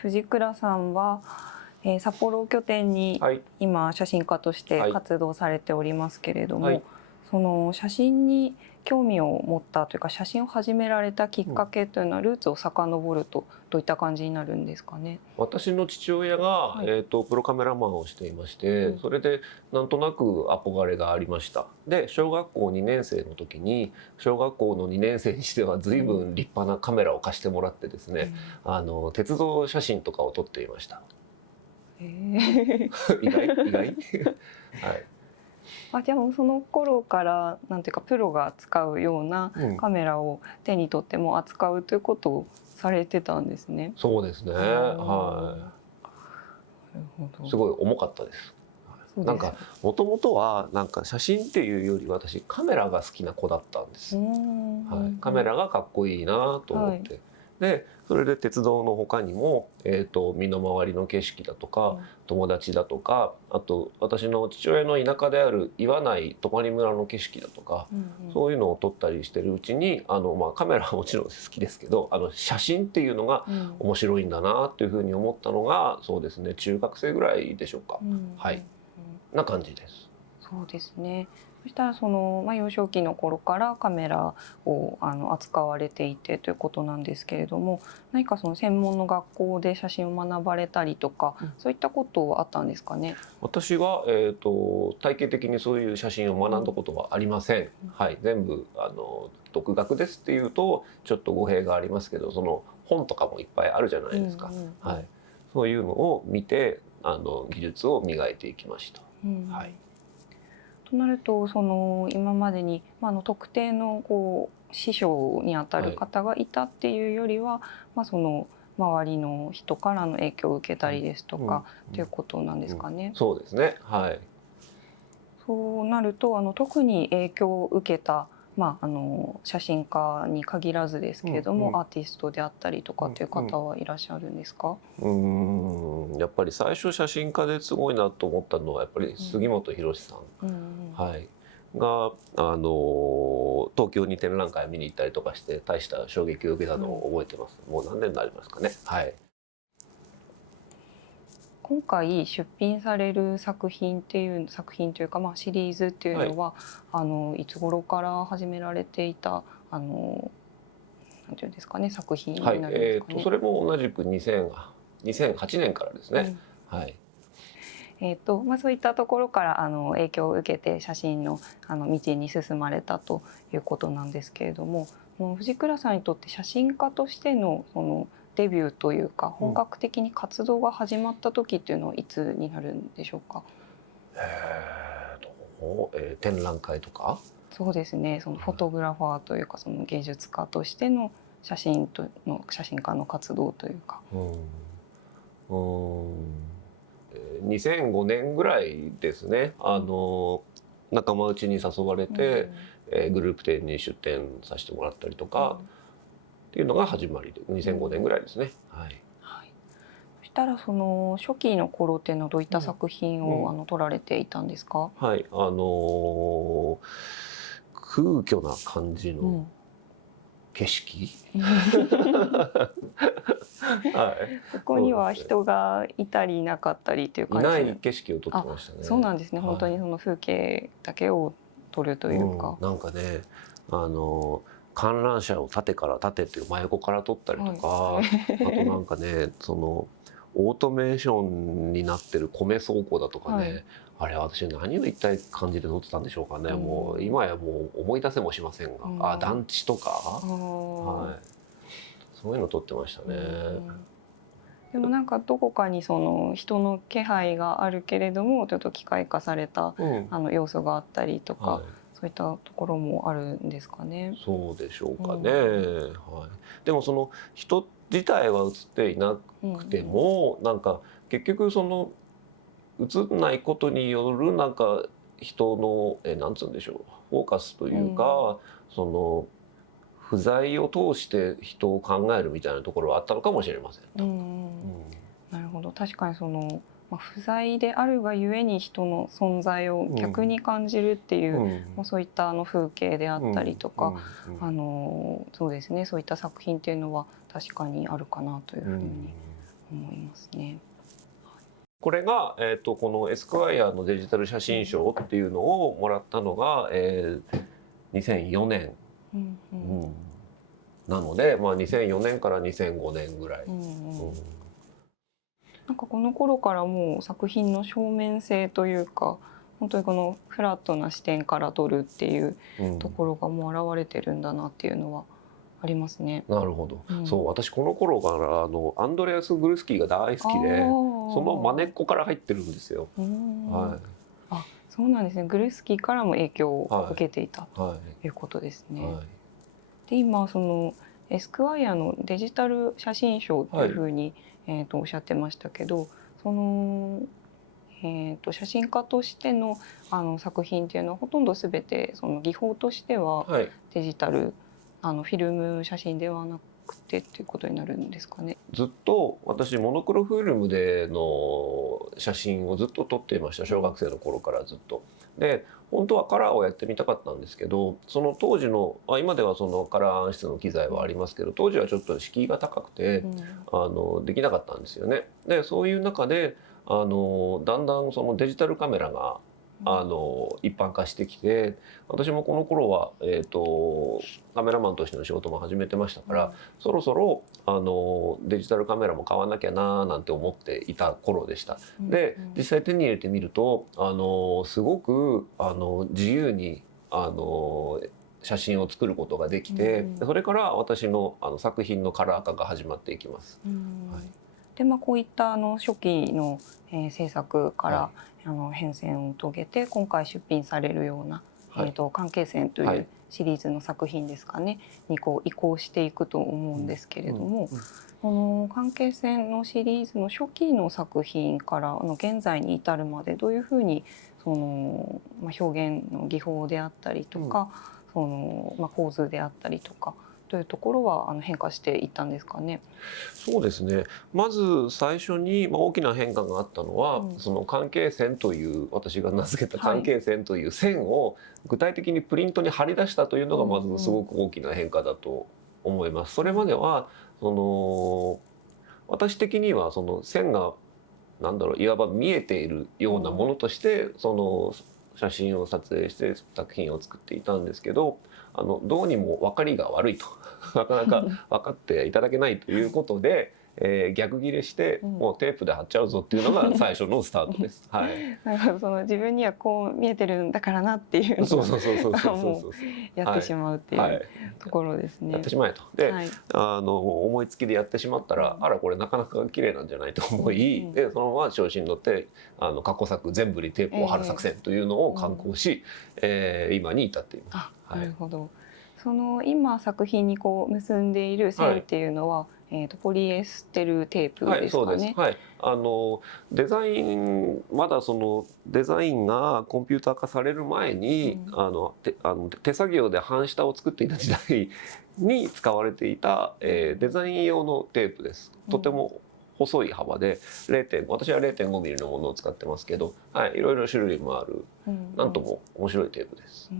藤倉さんは、札幌を拠点に今写真家として活動されておりますけれども、その写真に興味を持ったというか写真を始められたきっかけというのはルーツを遡るとどういった感じになるんですかね。私の父親が、プロカメラマンをしていまして、それでなんとなく憧れがありました。で小学校2年生の時に小学校の2年生にしては随分立派なカメラを貸してもらってですね、鉄道写真とかを撮っていました。意外はい。じゃあもうその頃からなんていうかプロが使うようなカメラを手に取っても扱うということをされてたんですね。そうですね。はい。すごい重かったです。なんかもともとはなんか写真っていうより私カメラが好きな子だったんです。はい、カメラがかっこいいなと思って。でそれで鉄道の他にも、身の回りの景色だとか、友達だとか、あと私の父親の田舎である岩内泊村の景色だとか、そういうのを撮ったりしてるうちにカメラはもちろん好きですけど写真っていうのが面白いんだなっていうふうに思ったのが、そうですね、中学生ぐらいでしょうか。はい、な感じです。そうですね。そしたらその、幼少期の頃からカメラを扱われていてということなんですけれども、何かその専門の学校で写真を学ばれたりとか、そういったことはあったんですかね。私は、体系的にそういう写真を学んだことはありません。はい、全部独学ですっていうとちょっと語弊がありますけど、その本とかもいっぱいあるじゃないですか。はい、そういうのを見て技術を磨いていきました。はい。となるとその今までに、特定の師匠にあたる方がいたっていうよりは、その周りの人からの影響を受けたりですとかということなんですかね。そうですね。はい。そうなると特に影響を受けた、写真家に限らずですけれども、アーティストであったりとかっていう方はいらっしゃるんですか？やっぱり最初写真家ですごいなと思ったのはやっぱり杉本博さん、はい、が東京に展覧会見に行ったりとかして大した衝撃を受けたのを覚えてます。もう何年になりますかね。はい。今回出品される作品というか、シリーズっていうのは、いつ頃から始められていたなんていうんですかね、作品になるんですかね。それも同じく2008年からですね。はい。そういったところから影響を受けて写真の道に進まれたということなんですけれども、藤倉さんにとって写真家としてのそのデビューというか本格的に活動が始まった時っていうのはいつになるんでしょうか？展覧会とか？そうですね、そのフォトグラファーというかその芸術家としての写真家の活動というか。2005年ぐらいですね。仲間内に誘われて、グループ展に出展させてもらったりとかっていうのが始まりで2005年ぐらいですね。はい。そしたらその初期の頃っていうのはどういった作品を撮られていたんですか？はい、空虚な感じの景色、はい、そこには人がいたりいなかったりっていう感じ。いない景色を撮ってましたね。そうなんですね。本当にその風景だけを撮るというか。なんかね、観覧車を縦から縦っていう真横から撮ったりとか、あとなんかね、そのオートメーションになってる米倉庫だとかね、あれ私何を一体感じで撮ってたんでしょうかね。もう今やもう思い出せもしませんが、団地とか、はい、そういうの撮ってましたね。でもなんかどこかにその人の気配があるけれどもちょっと機械化された要素があったりとか、そういったところもあるんですかね。そうでしょうかね。はい。でもその人自体は映っていなくても、なんか結局その映んないことによるなんか人のなんつうんでしょう、フォーカスというか、その不在を通して人を考えるみたいなところはあったのかもしれません。なるほど。確かにその不在であるがゆえに人の存在を逆に感じるっていう、そういった風景であったりとか、そうですね、そういった作品っていうのは確かにあるかなというふうに思いますね。これが、このエスクワイアのデジタル写真賞っていうのをもらったのが、2004年、なので、まあ、2004年から2005年ぐらい。なんかこの頃からもう作品の正面性というか、本当にこのフラットな視点から撮るっていうところがもう現れてるんだなっていうのはありますね。なるほど、そう、私この頃からアンドレアス・グルスキーが大好きで、そのまねっこから入ってるんですよ。はい。あ、そうなんですね。グルスキーからも影響を受けていたということですね。で、今そのエスクワイアのデジタル写真賞というふうに、おっしゃってましたけど、その写真家としての作品っていうのはほとんど全てその技法としてはデジタル、フィルム写真ではなくてっていうことになるんですかね。ずっと私モノクロフィルムでの写真をずっと撮っていました。小学生の頃からずっと。で本当はカラーをやってみたかったんですけど、その当時の今ではそのカラー暗室の機材はありますけど、当時はちょっと敷居が高くて、できなかったんですよね。でそういう中でだんだんそのデジタルカメラが一般化してきて、私もこの頃は、カメラマンとしての仕事も始めてましたから、そろそろデジタルカメラも買わなきゃななんて思っていた頃でした。で実際手に入れてみるとすごく自由に写真を作ることができて、それから私の作品のカラー化が始まっていきます。でこういった初期の、制作から変遷を遂げて今回出品されるような、関係線というシリーズの作品ですかね、にこう移行していくと思うんですけれども、この関係線のシリーズの初期の作品から現在に至るまでどういうふうにその、表現の技法であったりとか、その構図であったりとかというところは変化していったんですかね。そうですね。まず最初に大きな変化があったのは、その関係線という私が名付けた関係線という線を具体的にプリントに貼り出したというのがまずすごく大きな変化だと思います。それまでは私的にはその線がいわば見えているようなものとしてその写真を撮影して作品を作っていたんですけど、どうにも分かりが悪いとなかなか分かっていただけないということで、逆ギレしてもうテープで貼っちゃうぞっていうのが最初のスタートです。はい。なるほど、その自分にはこう見えてるんだからなっていうのをやってしまうっていうところですね。やってしまえと。で、思いつきでやってしまったら、あらこれなかなか綺麗なんじゃないと思い、でそのまま調子に乗って過去作全部にテープを貼る作戦というのを敢行し、今に至っています。なるほど。その今作品にこう結んでいる線っていうのは、ポリエステルテープですかね。はい、デザインまだそのデザインがコンピューター化される前に、手作業で半下を作っていた時代に使われていた、デザイン用のテープです。とても細い幅で私は 0.5 ミリのものを使ってますけど、いろいろ種類もある、なんとも面白いテープです。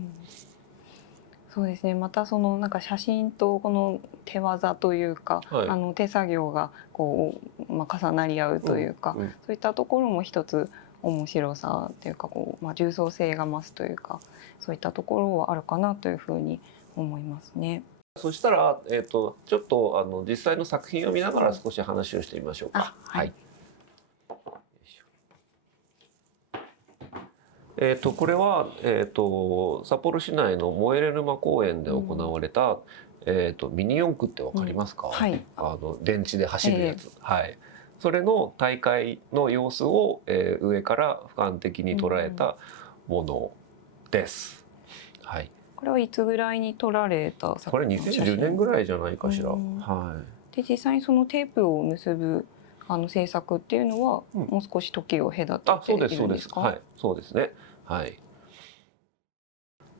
そうですね。またそのなんか写真とこの手技というか、手作業がこう、重なり合うというか、そういったところも一つ面白さというかこう、重層性が増すというか、そういったところはあるかなというふうに思いますね。そしたら、ちょっと実際の作品を見ながら少し話をしてみましょうか。はい。これは、札幌市内のモエレ沼公園で行われた、ミニ四駆ってわかりますか？電池で走るやつ。はい。それの大会の様子を、上から俯瞰的に捉えたものです。はい。これはいつぐらいに撮られた作品？これ2010年ぐらいじゃないかしら。はい。で実際にそのテープを結ぶ制作っていうのは、もう少し時を隔てているんですか？はい、そうですね。はい。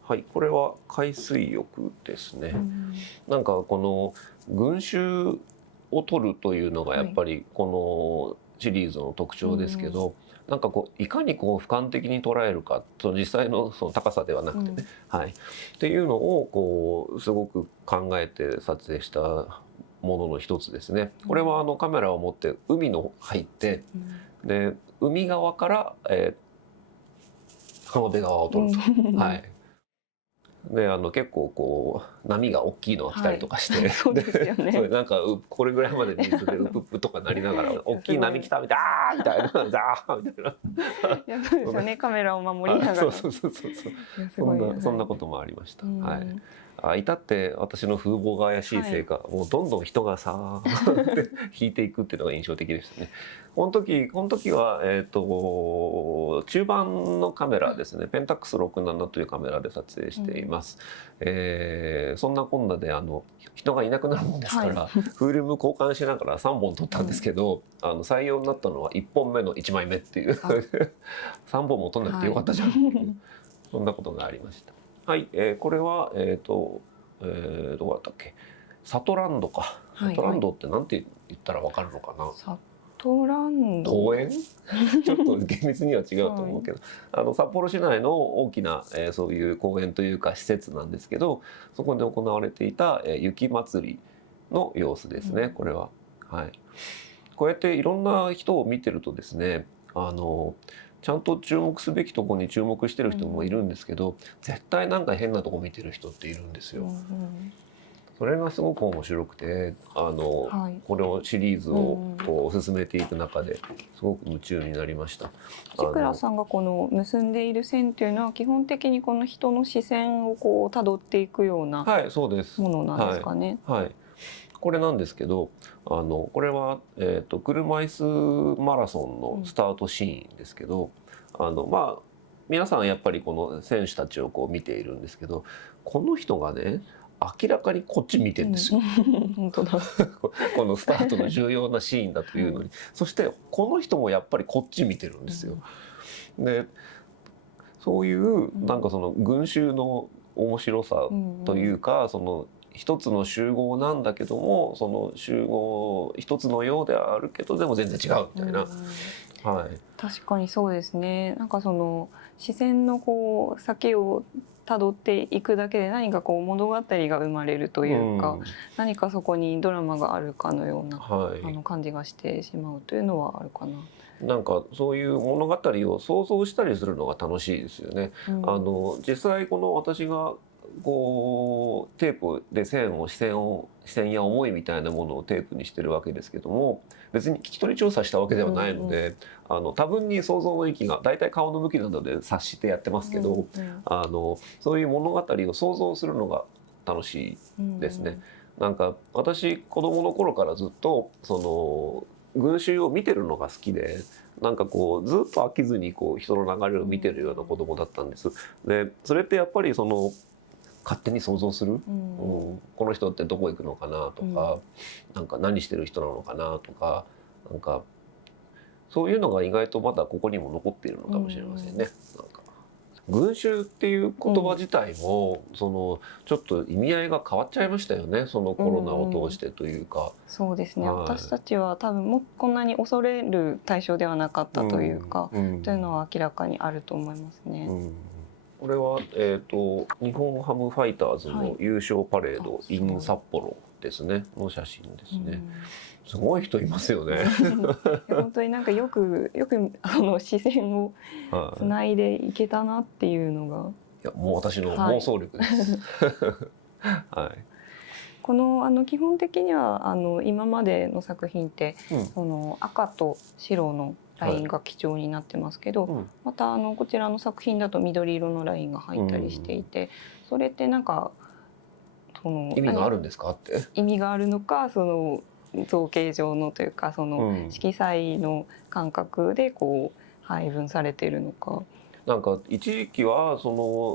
はい、これは海水浴ですね。なんかこの群衆を撮るというのがやっぱりこのシリーズの特徴ですけど、なんかこういかにこう俯瞰的に捉えるか、その実際のその高さではなくてね、はい、っていうのをこうすごく考えて撮影したものの一つですね。これはカメラを持って海の入って、で海側から、浜辺側を撮ると。はい。で結構こう波が大きいのが来たりとかして、そうですよね。それなんかこれぐらいまで水でウプップとかなりながら大きい波来たみたいなみたいなザーみたいな。いやそうですよね。カメラを守りながら。そうそんなこともありました。はい。至って私の風貌が怪しいせいか、もうどんどん人がさーって引いていくっていうのが印象的でしたね。この時は中盤のカメラですね、ペンタックス67というカメラで撮影しています。そんなこんなで人がいなくなるもんですから、フィルム交換しながら3本撮ったんですけど、採用になったのは1本目の1枚目っていう3本も撮んなくてよかったじゃんっていうそんなことがありました。はい、これはどこだったっけ、サトランドか。サトランドってなんて言ったらわかるのかな。サトランド公園ちょっと厳密には違うと思うけど、札幌市内の大きな、そういう公園というか施設なんですけど、そこで行われていた、雪まつりの様子ですね、これは。はい、こうやっていろんな人を見てるとですね、ちゃんと注目すべきところに注目してる人もいるんですけど、絶対なんか変なとこ見てる人っているんですよ。それがすごく面白くて、これをシリーズをこう進めていく中ですごく夢中になりました。藤倉さんがこの結んでいる線というのは基本的にこの人の視線をこう辿っていくようなものなんですかね。はい、これなんですけど、これは、車椅子マラソンのスタートシーンですけど、まあ皆さんやっぱりこの選手たちをこう見ているんですけど、この人がね明らかにこっち見てるんですよ。本当だ。このスタートの重要なシーンだというのに、そしてこの人もやっぱりこっち見てるんですよ。で、そういうなんかその群衆の面白さというか、その一つの集合なんだけども、その集合一つのようではあるけどでも全然違うみたいな。はい。確かにそうですね。なんかその視線のこう先を辿っていくだけで何かこう物語が生まれるというか、何かそこにドラマがあるかのような、感じがしてしまうというのはあるかな。なんかそういう物語を想像したりするのが楽しいですよね。実際この私がこうテープで視線や思いみたいなものをテープにしてるわけですけども、別に聞き取り調査したわけではないので、多分に想像の域が大体顔の向きなどで察してやってますけど、そういう物語を想像するのが楽しいですね。なんか私子供の頃からずっとその群衆を見てるのが好きで、なんかこうずっと飽きずにこう人の流れを見てるような子供だったんです。でそれってやっぱりその勝手に想像する、この人ってどこ行くのかなとか、なんか何してる人なのかなとか、なんかそういうのが意外とまだここにも残っているのかもしれませんね。なんか群衆っていう言葉自体も、そのちょっと意味合いが変わっちゃいましたよね。そのコロナを通してというか。そうですね。私たちは多分もこんなに恐れる対象ではなかったというか、というのは明らかにあると思いますね。これは日本ハムファイターズの優勝パレード in 札幌ですねの写真ですね。すごい人いますよね。本当になんかよく視線をつないでいけたなっていうのが。いやもう私の妄想力です。はい。この基本的には今までの作品って、その赤と白のラインが基調になってますけど、またこちらの作品だと緑色のラインが入ったりしていて、それってなんかその意味があるんですかって。意味があるのか、その造形上のというかその色彩の感覚でこう配分されているのか。なんか一時期はそ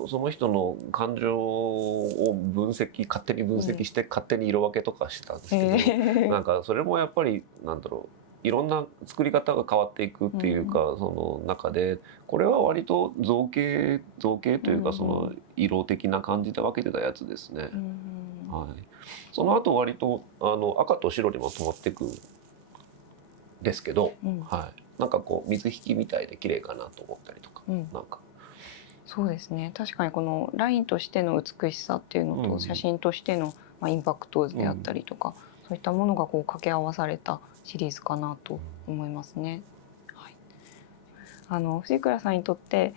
の人の感情を勝手に分析して、勝手に色分けとかしたんですけど、なんかそれもやっぱりなんだろう、いろんな作り方が変わっていくっていうか、その中でこれは割と造形というか、その色的な感じで分けてたやつですね。はい。その後割と赤と白にも止まっていくんですけど、はい。なんかこう水引きみたいで綺麗かなと思ったりとか、なんかそうですね。確かにこのラインとしての美しさっていうのと、写真としてのインパクトであったりとか、そういったものがこう掛け合わされたシリーズかなと思いますね。はい、藤倉さんにとって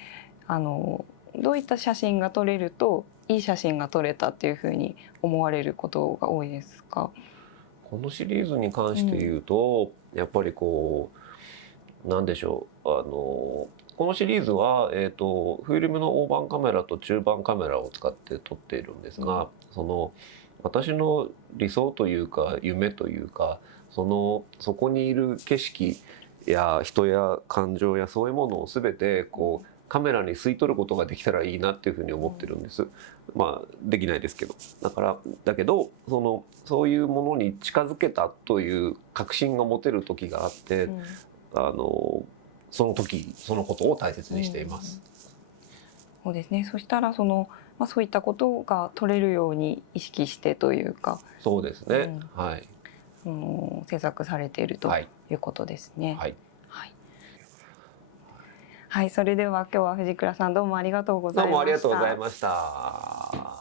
どういった写真が撮れるといい写真が撮れたっていうふうに思われることが多いですか？このシリーズに関して言うと、やっぱりこうなんでしょう、このシリーズは、フィルムの大判カメラと中判カメラを使って撮っているんですが、私の理想というか夢というか、そこにいる景色や人や感情やそういうものを全てこうカメラに吸い取ることができたらいいなっていうふうに思ってるんです。まあできないですけど、だけどそういうものに近づけたという確信が持てる時があって、その時そのことを大切にしています。そうですね。そしたらそういったことが取れるように意識してというか、そうですね。はい。制作されているということですね。はい。はい。はい、それでは今日は藤倉さんどうもありがとうございました。どうもありがとうございました。